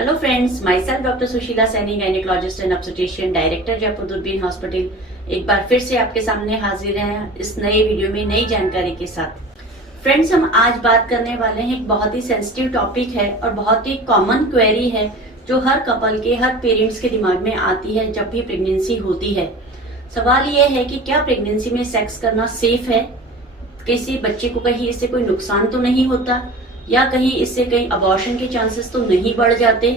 Hello friends, my self doctor Sushila Saini, gynaecologist and obstetrician, director Jaipur दूरबीन hospital. एक बार फिर से आपके सामने हाजिर हैं इस नए वीडियो में नई जानकारी के साथ। फ्रेंड्स, हम आज बात करने वाले हैं एक बहुत ही सेंसिटिव टॉपिक है और बहुत ही कॉमन क्वेरी है जो हर कपल के, हर पेरेंट्स के दिमाग में आती है जब भी प्रेगनेंसी होती है। सवाल ये है कि क्या प्रेगनेंसी में सेक्स करना सेफ है, किसी बच्चे को कहीं इससे कोई नुकसान तो नहीं होता, या कहीं इससे कहीं अबॉर्शन के चांसेस तो नहीं बढ़ जाते।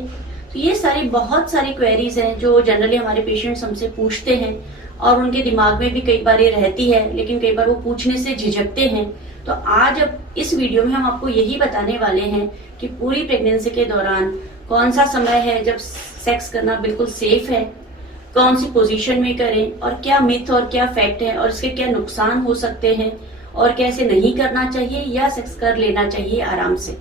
तो ये सारी बहुत सारी क्वेरीज हैं जो जनरली हमारे पेशेंट्स हमसे पूछते हैं और उनके दिमाग में भी कई बार ये रहती है, लेकिन कई बार वो पूछने से झिझकते हैं। तो आज अब इस वीडियो में हम आपको यही बताने वाले हैं कि पूरी प्रेगनेंसी के दौरान कौन सा समय है जब सेक्स करना बिल्कुल सेफ है, कौन सी पोजीशन में करें और क्या मिथ और क्या फैक्ट है और इसके क्या नुकसान हो सकते हैं और कैसे नहीं करना चाहिए या सेक्स कर लेना चाहिए आराम से।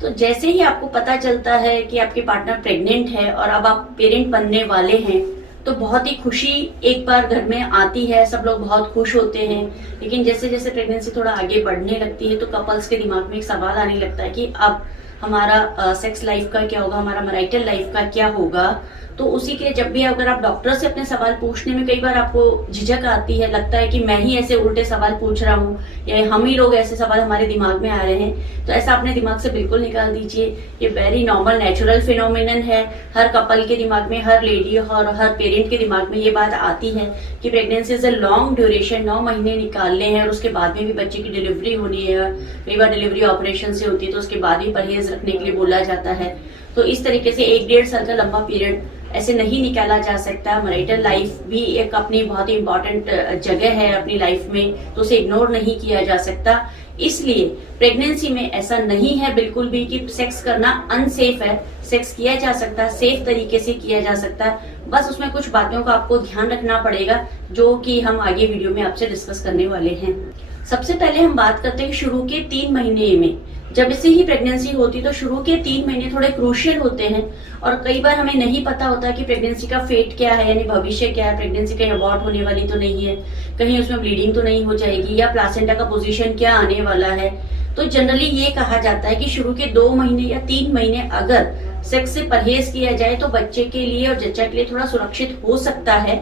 तो जैसे ही आपको पता चलता है कि आपके पार्टनर प्रेग्नेंट है और अब आप पेरेंट बनने वाले हैं तो बहुत ही खुशी एक बार घर में आती है, सब लोग बहुत खुश होते हैं। लेकिन जैसे जैसे प्रेगनेंसी थोड़ा आगे बढ़ने लगती है तो कपल्स के दिमाग में एक सवाल आने लगता है कि अब हमारा सेक्स लाइफ का क्या होगा, हमारा मैरिटल लाइफ का क्या होगा। तो उसी के जब भी अगर आप डॉक्टर से अपने सवाल पूछने में कई बार आपको झिझक आती है, लगता है कि मैं ही ऐसे उल्टे सवाल पूछ रहा हूँ या हम ही लोग ऐसे सवाल हमारे दिमाग में आ रहे हैं, तो ऐसा अपने दिमाग से बिल्कुल निकाल दीजिए। ये वेरी नॉर्मल नेचुरल फिनोमिनन है। हर कपल के दिमाग में, हर लेडी और हर पेरेंट के दिमाग में ये बात आती है कि pregnancy is a long duration, 9 महीने निकालने हैं और उसके बाद में भी बच्चे की डिलीवरी होनी है। कई बार डिलीवरी ऑपरेशन से होती है तो उसके बाद भी परहेज रखने के लिए बोला जाता है। तो इस तरीके से 1-1.5 साल का लंबा पीरियड ऐसे नहीं निकाला जा सकता। मैरिटल लाइफ भी एक अपनी बहुत ही इंपॉर्टेंट जगह है अपनी लाइफ में, तो उसे इग्नोर नहीं किया जा सकता। इसलिए प्रेगनेंसी में ऐसा नहीं है बिल्कुल भी कि सेक्स करना अनसेफ है। सेक्स किया जा सकता है, सेफ तरीके से किया जा सकता है। बस उसमें कुछ बातों का आपको ध्यान रखना पड़ेगा जो कि हम आगे वीडियो में आपसे डिस्कस करने वाले हैं। सबसे पहले हम बात करते हैं शुरू के 3 महीने में। जब से ही प्रेगनेंसी होती है तो शुरू के 3 महीने थोड़े क्रूशियल होते हैं और कई बार हमें नहीं पता होता कि प्रेगनेंसी का फेट क्या है, यानी भविष्य क्या है। प्रेगनेंसी कहीं अबॉर्ट होने वाली तो नहीं है, कहीं उसमें ब्लीडिंग तो नहीं हो जाएगी, या प्लासेंटा का पोजीशन क्या आने वाला है। तो जनरली ये कहा जाता है कि शुरू के 2 महीने या 3 महीने अगर सेक्स से परहेज किया जाए तो बच्चे के लिए और जच्चा के लिए थोड़ा सुरक्षित हो सकता है।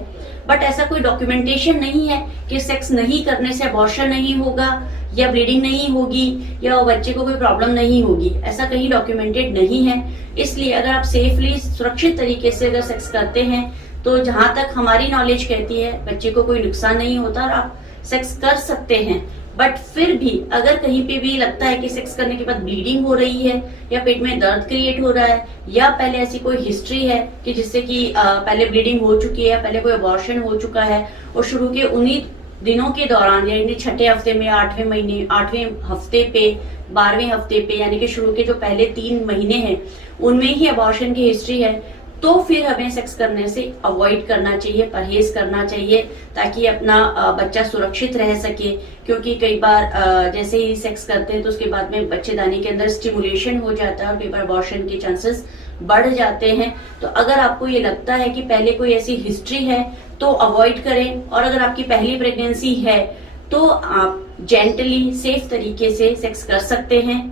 बट ऐसा कोई डॉक्यूमेंटेशन नहीं है कि सेक्स नहीं करने से अबॉर्शन नहीं होगा या ब्लीडिंग नहीं होगी या बच्चे को कोई प्रॉब्लम नहीं होगी। ऐसा कहीं डॉक्यूमेंटेड नहीं है। इसलिए अगर आप सेफली, सुरक्षित तरीके से अगर सेक्स करते हैं तो जहां तक हमारी नॉलेज कहती है बच्चे को कोई नुकसान नहीं होता और आप सेक्स कर सकते हैं। बट फिर भी अगर कहीं पे भी लगता है कि सेक्स करने के बाद ब्लीडिंग हो रही है या पेट में दर्द क्रिएट हो रहा है या पहले ऐसी कोई हिस्ट्री है कि जिससे कि पहले ब्लीडिंग हो चुकी है, पहले कोई अबॉर्शन हो चुका है और शुरू के उन्हीं दिनों के दौरान यानी 6ठे हफ्ते में, 8वें महीने, 8वें हफ्ते पे, 12वें हफ्ते पे, यानी कि शुरू के जो पहले 3 महीने हैं उनमें ही अबॉर्शन की हिस्ट्री है, तो फिर हमें सेक्स करने से अवॉइड करना चाहिए, परहेज करना चाहिए ताकि अपना बच्चा सुरक्षित रह सके। क्योंकि कई बार जैसे ही सेक्स करते हैं तो उसके बाद में बच्चेदानी के अंदर स्टिमुलेशन हो जाता है और कई बार अबॉर्शन के चांसेस बढ़ जाते हैं। तो अगर आपको ये लगता है कि पहले कोई ऐसी हिस्ट्री है तो अवॉइड करें, और अगर आपकी पहली प्रेगनेंसी है तो आप जेंटली, सेफ तरीके से सेक्स कर सकते हैं।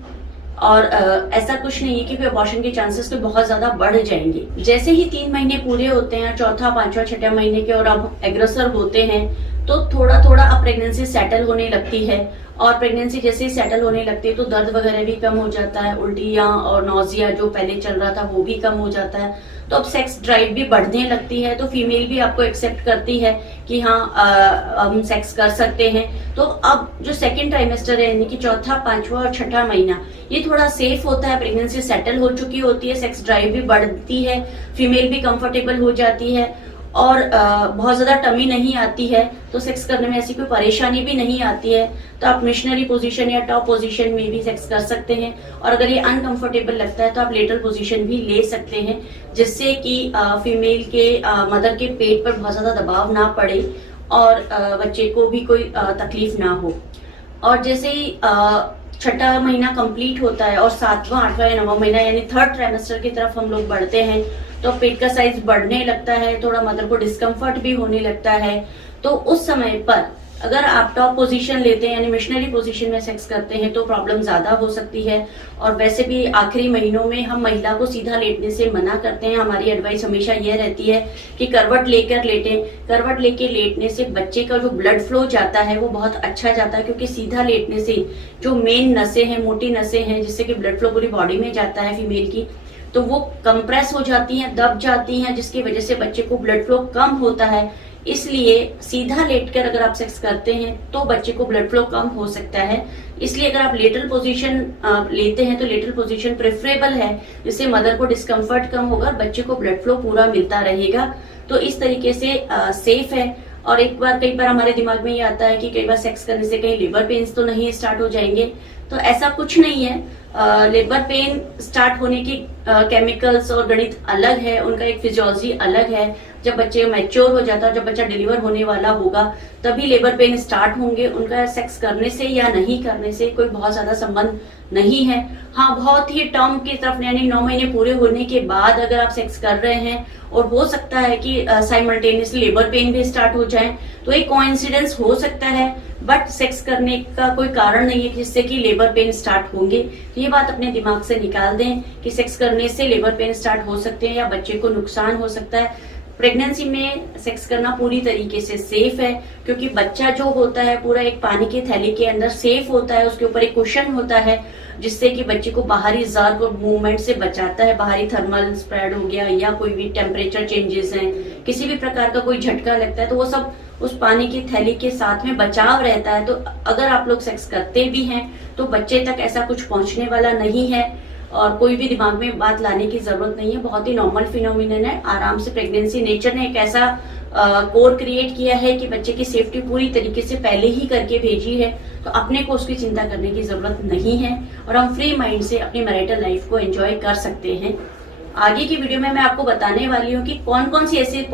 और ऐसा कुछ नहीं है कि अबॉर्शन के चांसेस तो बहुत ज्यादा बढ़ जाएंगे। जैसे ही 3 महीने पूरे होते हैं, चौथा, 5वां, 6ठा महीने के, और अब एग्रेसर होते हैं तो थोड़ा थोड़ा अब प्रेगनेंसी सेटल होने लगती है। और प्रेगनेंसी जैसे ही सेटल होने लगती है तो दर्द वगैरह भी कम हो जाता है, उल्टियां और नौजिया जो पहले चल रहा था वो भी कम हो जाता है। तो अब सेक्स ड्राइव भी बढ़ने लगती है, तो फीमेल भी आपको एक्सेप्ट करती है कि हाँ हम सेक्स कर सकते हैं। तो अब जो सेकंड ट्राइमेस्टर है यानी कि चौथा, 5वां और 6ठा महीना, ये थोड़ा सेफ होता है। प्रेगनेंसी सेटल हो चुकी होती है, सेक्स ड्राइव भी बढ़ती है, फीमेल भी कंफर्टेबल हो जाती है और बहुत ज्यादा टमी नहीं आती है, तो सेक्स करने में ऐसी कोई परेशानी भी नहीं आती है। तो आप मिशनरी पोजीशन या टॉप पोजीशन में भी सेक्स कर सकते हैं। और अगर ये अनकंफर्टेबल लगता है तो आप लेटरल पोजीशन भी ले सकते हैं, जिससे कि फीमेल के मदर के पेट पर बहुत ज्यादा दबाव ना पड़े और बच्चे को भी कोई तकलीफ ना हो। और जैसे ही 6ठा महीना कंप्लीट होता है और 7वां, 8वां या 9वां महीना यानी थर्ड ट्राइमेस्टर की तरफ हम लोग बढ़ते हैं तो पेट का साइज बढ़ने लगता है, थोड़ा मदर को डिस्कम्फर्ट भी होने लगता है। तो उस समय पर अगर आप टॉप पोजीशन लेते हैं यानी मिशनरी पोजीशन में सेक्स करते हैं तो प्रॉब्लम ज्यादा हो सकती है। और वैसे भी आखिरी महीनों में हम महिला को सीधा लेटने से मना करते हैं। हमारी एडवाइस हमेशा यह रहती है कि करवट लेकर लेटें। करवट लेके लेटने से बच्चे का जो ब्लड फ्लो जाता है वो बहुत अच्छा जाता है, क्योंकि सीधा लेटने से जो मेन नसें हैं, मोटी नसें हैं जिससे कि ब्लड फ्लो पूरी बॉडी में जाता है फीमेल की, तो वो कंप्रेस हो जाती हैं, दब जाती हैं, जिसकी वजह से बच्चे को ब्लड फ्लो कम होता है। इसलिए सीधा लेटकर अगर आप सेक्स करते हैं तो बच्चे को ब्लड फ्लो कम हो सकता है। इसलिए अगर आप लेटल पोजीशन लेते हैं तो लेटल पोजीशन प्रेफरेबल है, जिससे मदर को डिस्कम्फर्ट कम होगा, बच्चे को ब्लड फ्लो पूरा मिलता रहेगा। तो इस तरीके से सेफ है। और कई बार हमारे दिमाग में ये आता है कि कई बार सेक्स करने से कहीं लेबर पेन्स तो नहीं स्टार्ट हो जाएंगे, तो ऐसा कुछ नहीं है। लेबर पेन स्टार्ट होने की केमिकल्स और गणित अलग है, उनका एक फिजियोलॉजी अलग है। जब बच्चे मैच्योर हो जाता है, जब बच्चा डिलीवर होने वाला होगा, तभी लेबर पेन स्टार्ट होंगे। उनका सेक्स करने से या नहीं करने से कोई बहुत ज्यादा संबंध नहीं है। हाँ, बहुत ही टर्म की तरफ यानी 9 महीने पूरे होने के बाद अगर आप सेक्स कर रहे हैं और हो सकता है कि साइमल्टेनियसली लेबर पेन भी स्टार्ट हो जाए, तो एक कोइंसिडेंस हो सकता है, बट सेक्स करने का कोई कारण नहीं है जिससे कि लेबर पेन स्टार्ट होंगे। तो ये बात अपने दिमाग से निकाल दें कि सेक्स करने से लेबर पेन स्टार्ट हो सकते हैं या बच्चे को नुकसान हो सकता है। प्रेगनेंसी में सेक्स करना पूरी तरीके से सेफ है, क्योंकि बच्चा जो होता है पूरा एक पानी की थैली के अंदर सेफ होता है। उसके ऊपर एक कुशन होता है जिससे कि बच्चे को बाहरी ज़र्ग और मूवमेंट से बचाता है। बाहरी थर्मल स्प्रेड हो गया या कोई भी टेम्परेचर चेंजेस हैं, किसी भी प्रकार का कोई झटका लगता है, तो वो सब उस पानी की थैली के साथ में बचाव रहता है। तो अगर आप लोग सेक्स करते भी हैं तो बच्चे तक ऐसा कुछ पहुंचने वाला नहीं है और कोई भी दिमाग में बात लाने की जरूरत नहीं है। बहुत ही नॉर्मल फिनोमिनन है। आराम से प्रेगनेंसी, नेचर ने एक ऐसा कोर क्रिएट किया है कि बच्चे की सेफ्टी पूरी तरीके से पहले ही करके भेजी है, तो अपने को उसकी चिंता करने की जरूरत नहीं है और हम फ्री माइंड से अपनी मैरिटल लाइफ को एंजॉय कर सकते हैं। आगे की वीडियो में मैं आपको बताने वाली हूँ कि कौन कौन सी ऐसी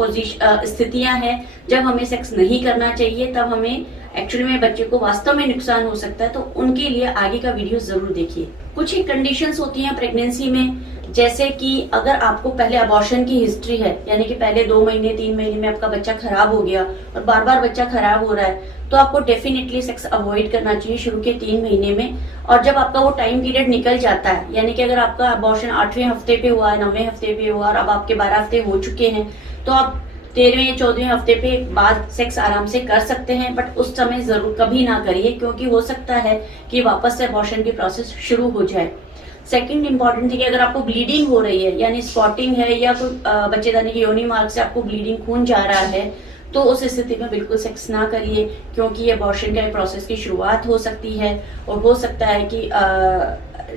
स्थितियां हैं जब हमें सेक्स नहीं करना चाहिए, तब हमें एक्चुअली में बच्चे को वास्तव में नुकसान हो सकता है। तो उनके लिए आगे का वीडियो जरूर देखिए। कुछ ही कंडीशंस होती हैं प्रेगनेंसी में, जैसे कि अगर आपको पहले अबॉर्शन की हिस्ट्री है, यानी कि पहले 2 महीने 3 महीने में आपका बच्चा खराब हो गया और बार बार बच्चा खराब हो रहा है, तो आपको डेफिनेटली सेक्स अवॉइड करना चाहिए शुरू के 3 महीने में। और जब आपका वो टाइम पीरियड निकल जाता है, यानी कि अगर आपका अबॉर्शन 8वें हफ्ते पे हुआ है, 9वें हफ्ते पे हुआ और अब आपके 12 हफ्ते हो चुके हैं, तो आप 13वें या 14वें हफ्ते पे बाद सेक्स आराम से कर सकते हैं। बट उस समय जरूर कभी ना करिए, क्योंकि हो सकता है कि वापस से अबॉर्शन की प्रोसेस शुरू हो जाए। सेकंड इंपॉर्टेंट थी कि अगर आपको ब्लीडिंग हो रही है, यानी स्पॉटिंग है या कोई बच्चेदानी की योनि मार्ग से आपको ब्लीडिंग खून जा रहा है, तो उस स्थिति में बिल्कुल सेक्स ना करिए, क्योंकि अबॉर्शन के प्रोसेस की शुरुआत हो सकती है और हो सकता है कि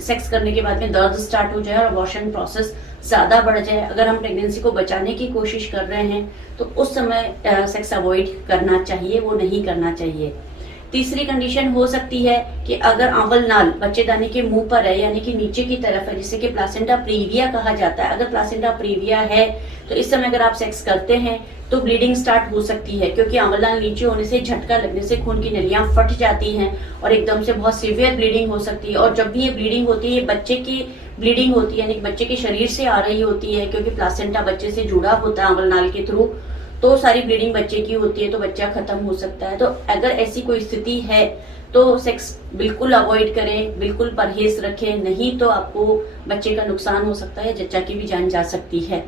सेक्स करने के बाद में दर्द स्टार्ट हो जाए और अबॉर्शन प्रोसेस ज्यादा बढ़ जाए। अगर हम प्रेगनेंसी को बचाने की कोशिश कर रहे हैं तो उस समय सेक्स अवॉइड करना चाहिए, वो नहीं करना चाहिए। तीसरी कंडीशन हो सकती है कि अगर आंवल नाल बच्चेदानी के मुंह पर है, यानी कि नीचे की तरफ है, जिसे कि प्लासेंटा प्रीविया कहा जाता है। अगर प्लासेंटा प्रीविया है तो इस समय अगर आप सेक्स करते हैं तो ब्लीडिंग स्टार्ट हो सकती है, क्योंकि आंवल नाल नीचे होने से झटका लगने से खून की नलियां फट जाती हैं और एकदम से बहुत सीवियर ब्लीडिंग हो सकती है। और जब भी ये ब्लीडिंग होती है, बच्चे की ब्लीडिंग होती है, यानी बच्चे के शरीर से आ रही होती है, क्योंकि प्लासेंटा बच्चे से जुड़ा होता है आंवल नाल के थ्रू, तो सारी ब्लीडिंग बच्चे की होती है, तो बच्चा खत्म हो सकता है। तो अगर ऐसी कोई स्थिति है तो सेक्स बिल्कुल अवॉइड करें, बिल्कुल परहेज रखें, नहीं तो आपको बच्चे का नुकसान हो सकता है, जच्चा की भी जान जा सकती है।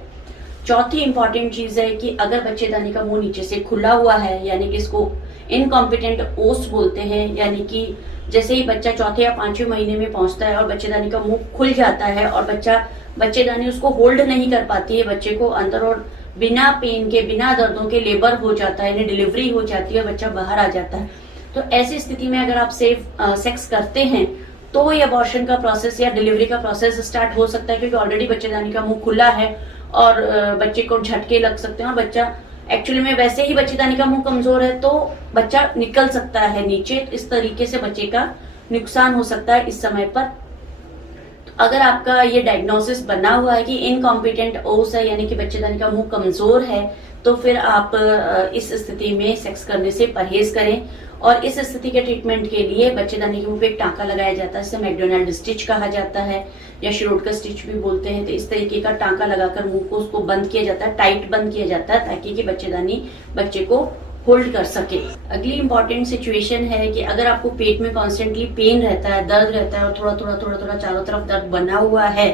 चौथी इंपॉर्टेंट चीज है कि अगर बच्चेदानी का मुंह नीचे से खुला हुआ है, यानी कि इसको इनकॉम्पिटेंट ओस्ट बोलते हैं, यानी कि जैसे ही बच्चा 4 या 5वें महीने में पहुंचता है और बच्चेदानी का मुंह खुल जाता है और बच्चेदानी उसको होल्ड नहीं कर पाती है बच्चे को अंदर, और बिना पेन के, बिना दर्दों के लेबर हो जाता है, यानी डिलीवरी हो जाती है, बच्चा बाहर आ जाता है, तो ऐसी स्थिति में अगर आप सेक्स करते हैं तो ये अबॉर्शन का प्रोसेस या डिलीवरी का प्रोसेस स्टार्ट हो सकता है, क्योंकि ऑलरेडी बच्चेदानी का मुंह खुला है और बच्चे को झटके लग सकते हैं और बच्चा एक्चुअली में वैसे ही बच्चेदानी का मुंह कमजोर है तो बच्चा निकल सकता है नीचे। इस तरीके से बच्चे का नुकसान हो सकता है इस समय पर। अगर आपका ये डायग्नोसिस बना हुआ है कि इनकॉम्पिटेंट ओस है, यानी कि बच्चेदानी का मुंह कमजोर है, तो फिर आप इस स्थिति में सेक्स करने से परहेज करें। और इस स्थिति के ट्रीटमेंट के लिए बच्चेदानी के मुंह पे एक टांका लगाया जाता है, जिसे मैकडोनाल्ड स्टिच कहा जाता है या श्रोडकर स्टिच भी बोलते हैं। तो इस तरीके का टांका लगाकर मुंह को उसको बंद किया जाता है, टाइट बंद किया जाता है, ताकि कि बच्चेदानी बच्चे को होल्ड कर सके। अगली इंपॉर्टेंट सिचुएशन है कि अगर आपको पेट में कॉन्स्टेंटली पेन रहता है, दर्द रहता है और थोड़ा थोड़ा चारों तरफ दर्द बना हुआ है,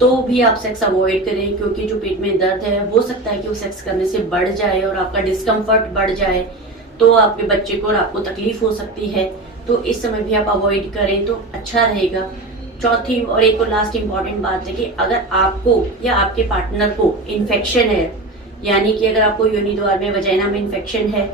तो भी आप सेक्स अवॉइड करें, क्योंकि जो पेट में दर्द है हो सकता है कि वो सेक्स करने से बढ़ जाए और आपका डिस्कम्फर्ट बढ़ जाए, तो आपके बच्चे को और आपको तकलीफ हो सकती है। तो इस समय भी आप अवॉइड करें तो अच्छा रहेगा। चौथी और एक और लास्ट इंपॉर्टेंट बात है कि अगर आपको या आपके पार्टनर को इन्फेक्शन है, यानी कि अगर आपको योनि द्वार में, वजाइना में इन्फेक्शन है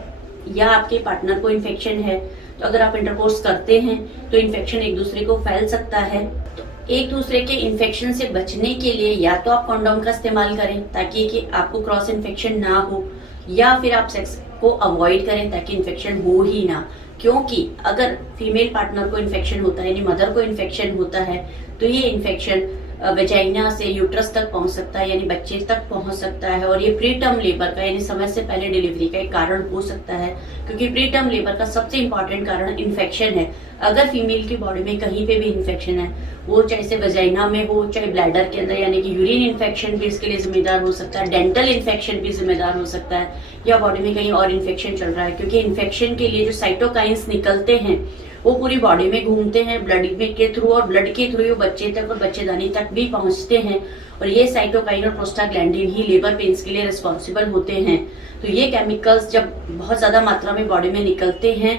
या आपके पार्टनर को इन्फेक्शन है, तो अगर आप इंटरकोर्स करते हैं तो इन्फेक्शन एक दूसरे को फैल सकता है। तो एक दूसरे के इन्फेक्शन से बचने के लिए या तो आप कॉन्डोम का इस्तेमाल करें ताकि कि आपको क्रॉस इन्फेक्शन ना हो, या फिर आप सेक्स को अवॉइड करें ताकि इन्फेक्शन हो ही ना। क्योंकि अगर फीमेल पार्टनर को इन्फेक्शन होता है, यानी मदर को इन्फेक्शन होता है, तो ये इन्फेक्शन वेजाइना से यूट्रस तक पहुंच सकता है, यानी बच्चे तक पहुंच सकता है, और ये प्री टर्म लेबर का यानी समय से पहले डिलीवरी का एक कारण हो सकता है। क्योंकि प्री टर्म लेबर का सबसे इंपॉर्टेंट कारण इन्फेक्शन है। अगर फीमेल की बॉडी में कहीं पे भी इन्फेक्शन है, वो चाहे से वेजाइना में हो, चाहे ब्लैडर के अंदर, यानी कि यूरिन इन्फेक्शन भी इसके लिए जिम्मेदार हो सकता है, डेंटल इन्फेक्शन भी जिम्मेदार हो सकता है, या बॉडी में कहीं और इन्फेक्शन चल रहा है। क्योंकि इन्फेक्शन के लिए जो साइटोकाइंस निकलते हैं वो पूरी बॉडी में घूमते हैं ब्लड में के थ्रू, और ब्लड के थ्रू वो बच्चे तक और बच्चेदानी तक भी पहुंचते हैं। और ये साइटोकाइन और प्रोस्टाग्लैंडिन ही लेबर पेन्स के लिए रिस्पॉन्सिबल होते हैं। तो ये केमिकल्स जब बहुत ज्यादा मात्रा में बॉडी में निकलते हैं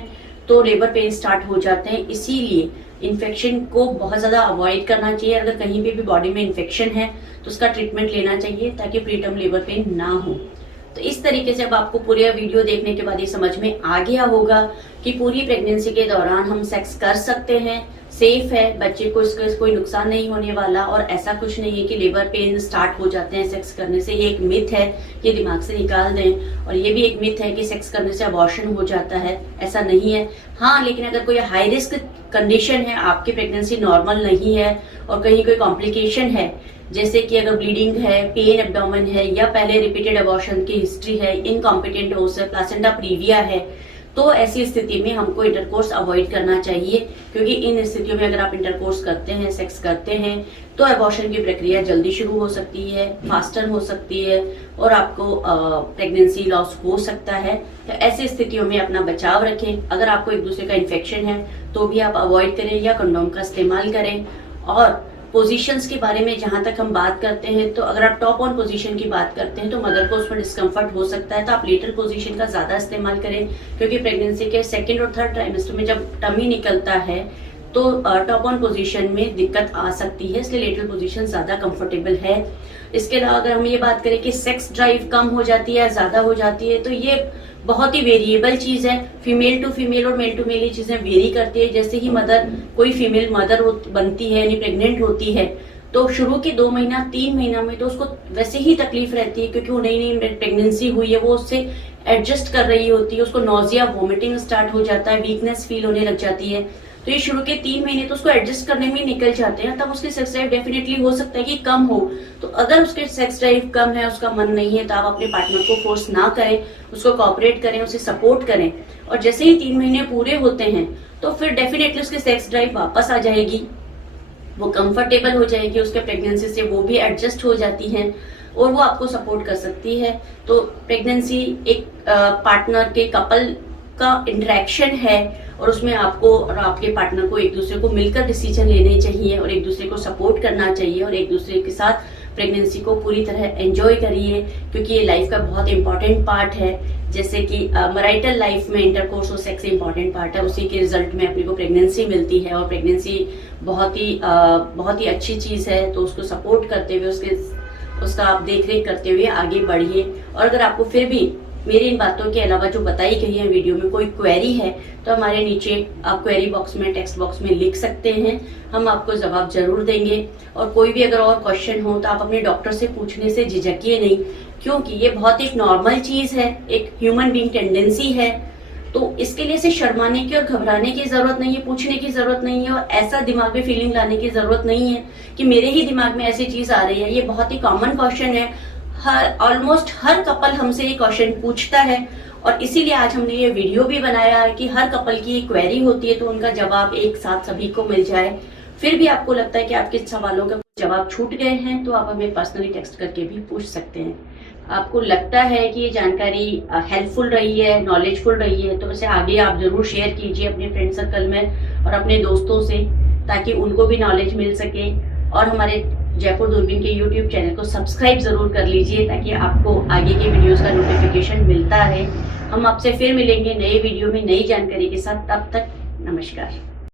तो लेबर पेन स्टार्ट हो जाते हैं। इसीलिए इन्फेक्शन को बहुत ज्यादा अवॉइड करना चाहिए। अगर कहीं पे भी बॉडी में इन्फेक्शन है तो उसका ट्रीटमेंट लेना चाहिए ताकि प्रीटर्म लेबर पेन ना हो। तो इस तरीके से अब आपको पूरी वीडियो देखने के बाद ये समझ में आ गया होगा कि पूरी प्रेगनेंसी के दौरान हम सेक्स कर सकते हैं, सेफ है, बच्चे को इसका कोई नुकसान नहीं होने वाला, और ऐसा कुछ नहीं है कि लेबर पेन स्टार्ट हो जाते हैं सेक्स करने से। ये एक मिथ है, ये दिमाग से निकाल दें। और ये भी एक मिथ है कि सेक्स करने से अबॉर्शन हो जाता है, ऐसा नहीं है। हाँ, लेकिन अगर कोई हाई रिस्क कंडीशन है, आपकी प्रेगनेंसी नॉर्मल नहीं है और कहीं कोई कॉम्प्लिकेशन है, जैसे कि अगर ब्लीडिंग है, पेन एब्डोमेन है, या पहले रिपीटेड अबॉर्शन की हिस्ट्री है, इनकॉम्पिटेंट ओवस है, प्लासेंटा प्रीविया है, तो ऐसी स्थिति में हमको इंटरकोर्स अवॉइड करना चाहिए। क्योंकि इन स्थितियों में अगर आप इंटरकोर्स करते हैं, सेक्स करते हैं, तो अबॉर्शन की प्रक्रिया जल्दी शुरू हो सकती है, फास्टर हो सकती है, और आपको प्रेगनेंसी लॉस हो सकता है। तो ऐसी स्थितियों में अपना बचाव रखें। अगर आपको एक दूसरे का इन्फेक्शन है तो भी आप अवॉइड करें या कंडोम का इस्तेमाल करें। और पोजीशंस के बारे में जहां तक हम बात करते हैं, तो अगर आप टॉप ऑन पोजीशन की बात करते हैं तो मदर को उसमें डिस्कम्फर्ट हो सकता है, तो आप लेटर पोजीशन का ज्यादा इस्तेमाल करें। क्योंकि प्रेगनेंसी के सेकंड और थर्ड ट्राइमेस्टर में जब टमी निकलता है तो टॉप ऑन पोजीशन में दिक्कत आ सकती है, इसलिए लेटर पोजीशन ज्यादा कंफर्टेबल है। इसके अलावा अगर हम ये बात करें कि सेक्स ड्राइव कम हो जाती है, ज्यादा हो जाती है, तो ये बहुत ही वेरिएबल चीज है। फीमेल टू फीमेल और मेल टू मेल ये चीजें वेरी करती है। जैसे ही कोई फीमेल मदर बनती है, यानी प्रेग्नेंट होती है, तो शुरू के 2 महीना 3 महीना में तो उसको वैसे ही तकलीफ रहती है, क्योंकि वो नई नई प्रेगनेंसी हुई है, वो उससे एडजस्ट कर रही होती है। उसको नोजिया, वोमिटिंग स्टार्ट हो जाता है, वीकनेस फील होने लग जाती है। तो ये शुरू के 3 महीने तो उसको एडजस्ट करने में निकल जाते हैं। तब उसकी सेक्स ड्राइव डेफिनेटली हो सकता है कि कम हो। तो अगर उसके सेक्स ड्राइव कम है, उसका मन नहीं है, तो आप अपने पार्टनर को फोर्स ना करें, उसको कोऑपरेट करें, उसे सपोर्ट करें। और जैसे ही 3 महीने पूरे होते हैं तो फिर डेफिनेटली उसकी सेक्स ड्राइव वापस आ जाएगी, वो कंफर्टेबल हो जाएगी, उसके प्रेगनेंसी से वो भी एडजस्ट हो जाती हैं और वो आपको सपोर्ट कर सकती है। तो प्रेगनेंसी एक पार्टनर के कपल का इंटरेक्शन है, और उसमें आपको और आपके पार्टनर को एक दूसरे को मिलकर डिसीजन लेने चाहिए और एक दूसरे को सपोर्ट करना चाहिए, और एक दूसरे के साथ प्रेगनेंसी को पूरी तरह एंजॉय करिए। क्योंकि ये लाइफ का बहुत इंपॉर्टेंट पार्ट है। जैसे कि मैरिटल लाइफ में इंटरकोर्स और सेक्स इंपॉर्टेंट पार्ट है, उसी के रिजल्ट में अपने को प्रेगनेंसी मिलती है। और प्रेगनेंसी बहुत ही अच्छी चीज है। तो उसको सपोर्ट करते हुए, उसका आप देख रेख करते हुए आगे बढ़िए। और अगर आपको फिर भी मेरी इन बातों के अलावा जो बताई गई है वीडियो में कोई क्वेरी है, तो हमारे नीचे आप क्वेरी बॉक्स में, टेक्स्ट बॉक्स में लिख सकते हैं, हम आपको जवाब जरूर देंगे। और कोई भी अगर और क्वेश्चन हो तो आप अपने डॉक्टर से पूछने से झिझकिए नहीं, क्योंकि ये बहुत एक नॉर्मल चीज है, एक ह्यूमन बीइंग टेंडेंसी है। तो इसके लिए से शर्माने की और घबराने की जरूरत नहीं है, पूछने की जरूरत नहीं है, और ऐसा दिमाग में फीलिंग लाने की जरूरत नहीं है कि मेरे ही दिमाग में ऐसी चीज आ रही है। ये बहुत ही कॉमन क्वेश्चन है, ऑलमोस्ट हर कपल हमसे ये क्वेश्चन पूछता है, और इसीलिए आज हमने ये वीडियो भी बनाया है कि हर कपल की ये क्वेरी होती है तो उनका जवाब एक साथ सभी को मिल जाए। फिर भी आपको लगता है कि आपके सवालों का जवाब छूट गए हैं तो आप हमें पर्सनली टेक्स्ट करके भी पूछ सकते हैं। आपको लगता है कि ये जानकारी हेल्पफुल रही है, नॉलेजफुल रही है, तो इसे आगे आप जरूर शेयर कीजिए अपने फ्रेंड सर्कल में और अपने दोस्तों से, ताकि उनको भी नॉलेज मिल सके। और हमारे जयपुर दूरबीन के यूट्यूब चैनल को सब्सक्राइब जरूर कर लीजिए, ताकि आपको आगे के वीडियोस का नोटिफिकेशन मिलता रहे। हम आपसे फिर मिलेंगे नए वीडियो में नई जानकारी के साथ। तब तक नमस्कार।